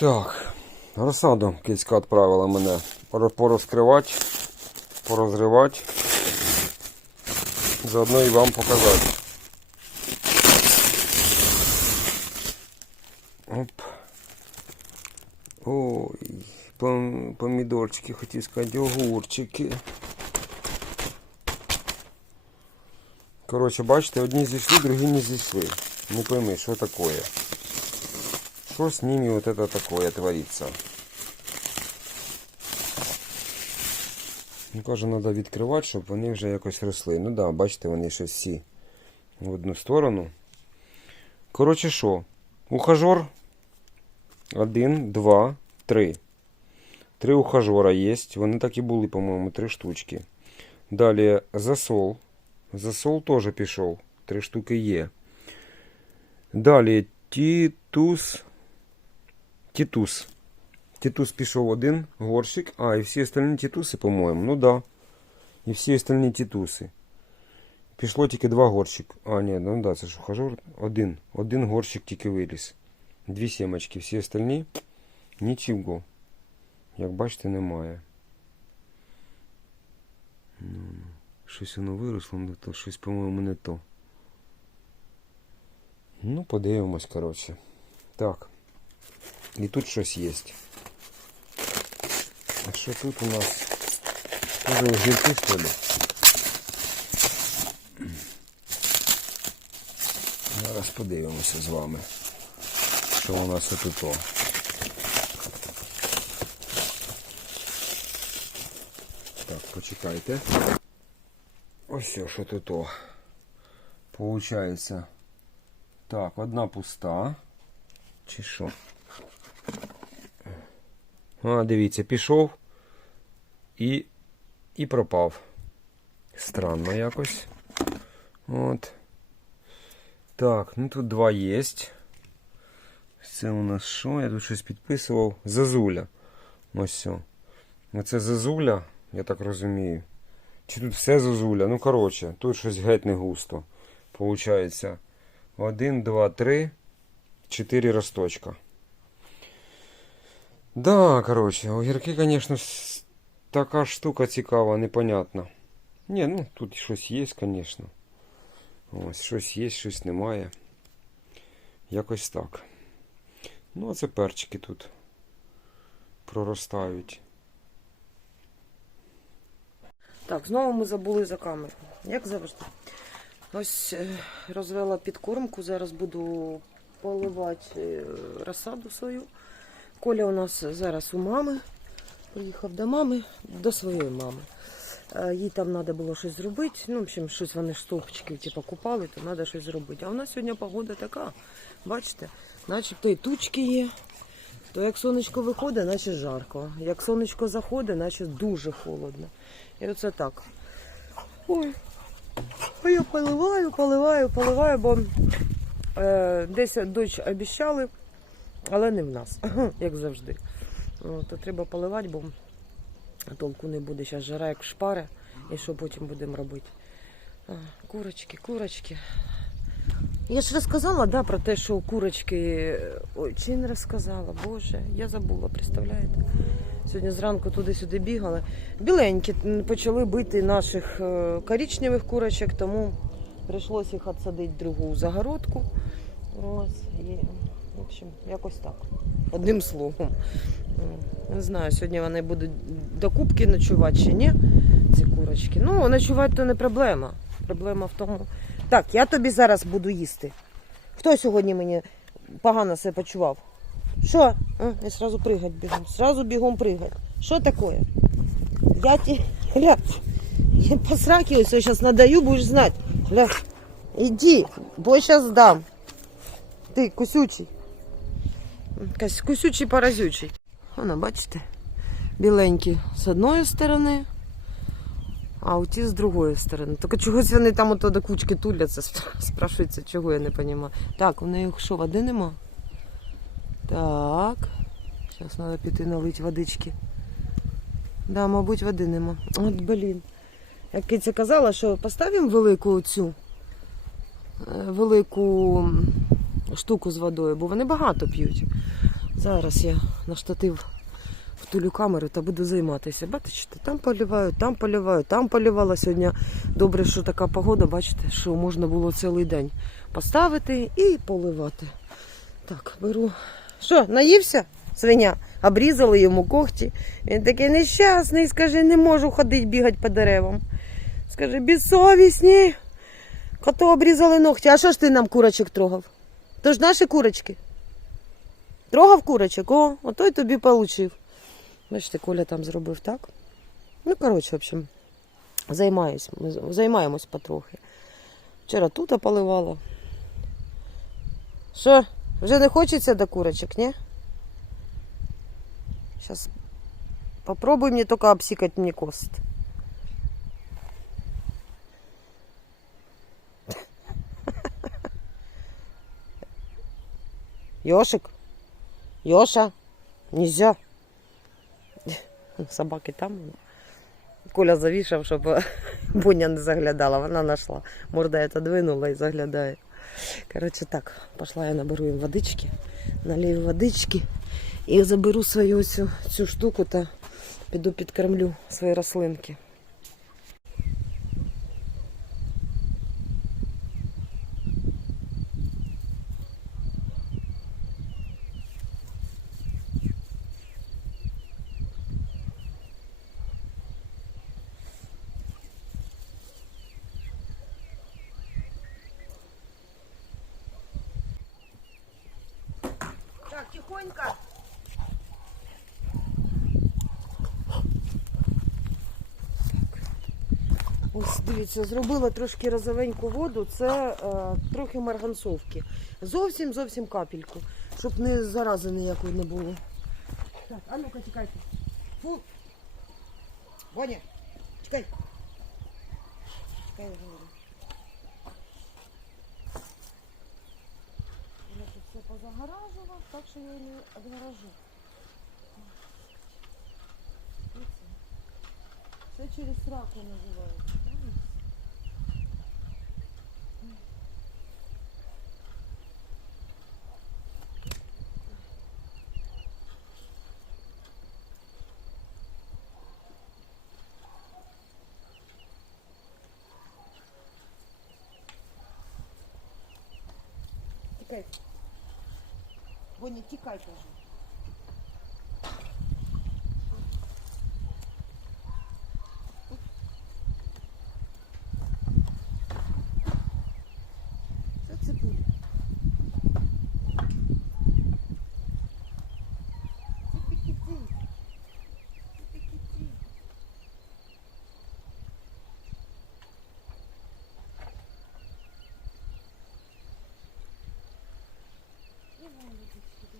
Так, розсаду кицька відправила мене порозкривати, порозривати. Заодно і вам показати. Оп. Ой, помідорчики, хотів сказати, огурчики. Коротше, бачите, одні зійшли, другі не зійшли. Не пойми, що таке. Что с ними вот это такое творится? Ну, каже, треба відкривати, щоб вони вже якось росли. Ну да, бачите, вони щось всі в одну сторону. Коротше, що? Ухажор. Один, два, три. Три ухажора є. Вони так і були, по-моєму, три штучки. Далі засол. Засол теж пішов. Три штуки є. Далі тітус. Тітус. Тітус пішов один горщик, а і всі остальні тітуси, по-моєму. Ну да. І всі остальні тітуси. Пішло тільки два горщик. А, ні, ну да, це ж ухажор. Один. Один горщик тільки виліз. Дві сімочки. Всі остальні нічого. Як бачите, немає. Ну, щось воно виросло, не то, щось, по-моєму, не то. Ну, подивимось, коротше. Так. І тут щось є. А що тут у нас? Тоже огірки, що ли? Зараз подивимося з вами. Що у нас отут? о. Так, почекайте. Ось що тут. Получається. Так, одна пуста. Чи що? А, дивіться, пішов і, і пропав. Странно якось. От. Так, ну тут два є. Це у нас що? Я тут щось підписував. Зазуля. Ось все. Оце зазуля, я так розумію. Чи тут все зазуля? Ну, коротше, тут щось геть не густо. Получається. Один, два, три, чотири росточка. Да, короче, огірки, с- така штука цікава, непонятна. Ні, ну тут щось є, конечно. Ось, щось є, щось немає. Якось так. Ну, а це перчики тут проростають. Так, знову ми забули за камеру. Як завжди. Ось е, розвела підкормку. Зараз буду поливати е, розсаду свою. Коля у нас зараз у мами. Приїхав до мами, до своєї мами. Е, Їй там треба було щось зробити. Ну, в общем, щось вони ж стовпчики типу, купали, то треба щось зробити. А у нас сьогодні погода така. Бачите, начебто і тучки є. То як сонечко виходить, наче жарко. Як сонечко заходить, наче дуже холодно. І оце так. Ой. А я поливаю, поливаю, поливаю, бо е, десь дощ обіщали, але не в нас, як завжди. То треба поливати, бо толку не буде. Зараз жара як шпари, і що потім будемо робити. Курочки, курочки. Я ж розказала да, про те, що курочки. Ой, чи не розказала? Боже, я забула, представляєте? Сьогодні зранку туди-сюди бігали. Біленькі почали бити наших е, коричневих курочок, тому прийшлося їх відсадити другу загородку. Ось, в общем, якось так. Одним словом. Не знаю, сьогодні вони будуть до кубки ночувати чи ні, ці курочки. Ну, ночувати то не проблема. Проблема в тому. Так, я тобі зараз буду їсти. Хто сьогодні мені погано себе почував? Що? І сразу прыгать бігом. Сразу бігом прыгать. Що таке? Я тебе... Гля, я по сраке ось сейчас надаю, будеш знати. Гля, іди, бо сейчас дам. Ти кусючий. Кась- Кусючий паразючий. Вона, бачите, біленькі з одної сторони, а оті з другої сторони. Тільки чогось вони там ото до кучки туляться, спра- спрашується, чого я не розумію. Так, у неї що, води нема? Так. Зараз треба піти налити водички. Да, мабуть, води нема. От, блін. Як Киця казала, що поставимо велику цю е, велику штуку з водою, бо вони багато п'ють. Зараз я на штатив втулю камеру та буду займатися. Бачите, там поливаю, там поливаю, там поливала сьогодні. Добре, що така погода, бачите, що можна було цілий день поставити і поливати. Так, беру. Що, наївся? Свиня? Обрізали йому когті. Він такий нещасний, скаже, не можу ходити бігати по деревам. Скаже, безсовісні. Коту обрізали ногті. А що ж ти нам курочок трогав? То ж наші курочки. Трогав курочок, о, ото й тобі получив. Бачите, Коля там зробив так. Ну, коротше, в общем, займаюсь, ми займаємось потрохи. Вчора тут поливала. Що, вже не хочеться до курочок, ні? Зараз попробуй мені тільки обсікати мені кост. Йошик, Йоша, нельзя. Собаки там. Коля завішав, щоб Боня не заглядала. Вона знайшла. Морда это двинула і заглядає. Коротше, так, пішла я наберу їм водички, налію водички і заберу свою цю, цю штуку та піду підкормлю свої рослинки. Тихонько. Ось дивіться, зробила трошки розовеньку воду, це е, трохи марганцовки. Зовсім зовсім капельку, щоб не зарази ніякої не було. Так, а ну-ка тікайте. Фу. Боня, тікай. Тікай, я так що я не відгаражу. Це через сраку називається. правильно? Боня, тікай, кажу. Це цибуля. Це пікіти. Це пікіти. І вон йдуть сюди.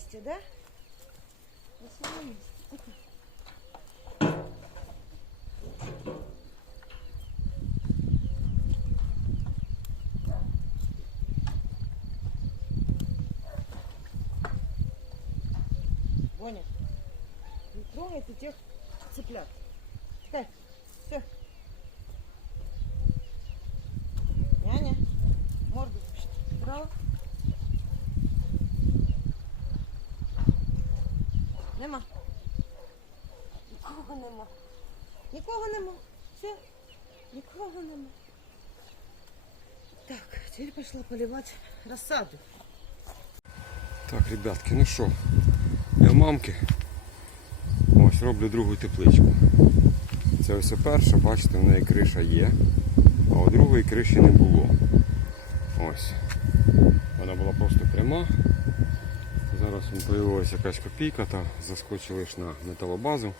Усі на місці, да? Усі на місці. Боня, не трогайте тех цыплят. Чекай, все. Няня, морду брала. Нема. Нікого нема. Нікого нема. Все. Нікого нема. Так, теперь пошла поливать рассаду. Так, ребятки, ну що, я мамки. Ось роблю другу тепличку. Це ось перша, бачите, в неї криша є, а у другої криші не було. Ось. Вона була просто пряма. Зараз вон появилася якась копійка та заскочили ж на металобазу.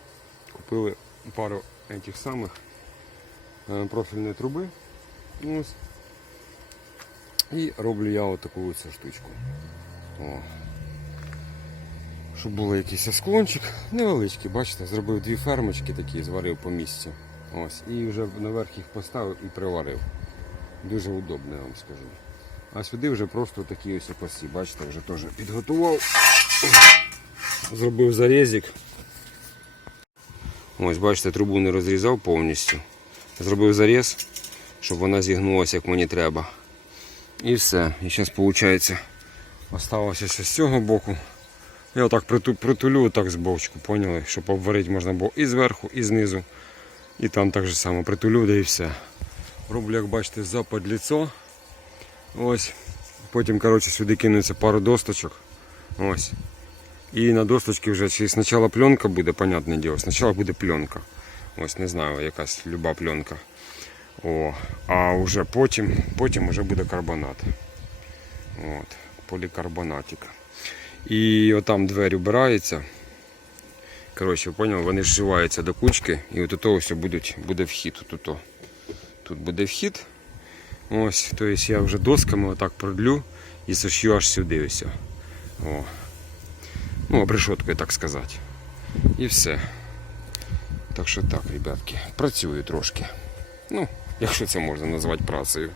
Купили пару этих самих е, профільної труби. Ось. І роблю я отаку ось штучку. О. щоб було якийсь склончик. Невеличкий, бачите, зробив дві фермочки такі, зварив по місцю. Ось, і вже наверх їх поставив і приварив. Дуже удобно, я вам скажу. А сюди вже просто такі ось опаси. Бачите, вже теж підготував. Зробив зарізик. Ось, бачите, трубу не розрізав повністю. Зробив заріз, щоб вона зігнулася, як мені треба. І все. І зараз, виходить, осталося ще з цього боку. Я отак приту- притулю так з бочку, поняли? Щоб обварити можна було і зверху, і знизу. І там так же само притулю, да і все. Роблю, як бачите, запад ліцо. Ось. Потім, коротше, сюди кинуться пару досточок. Ось. І на досточки вже чи спочатку пленка буде, понятне діло. Спочатку буде пленка. Ось не знаю, якась люба пленка. О, а вже потім, потім вже буде карбонат. От, полікарбонатик. І отам двері вбираються. Коротше, поняв, вони зшиваються до кучки і от того все будуть, буде вхід. Тут, -то. тут буде вхід. Ось, тобто я вже досками отак продлю і сошью аж сюди ось. О. Ну, обрешеткою, так сказати. І все. Так що так, ребятки, працюю трошки. Ну, якщо це можна назвати працею.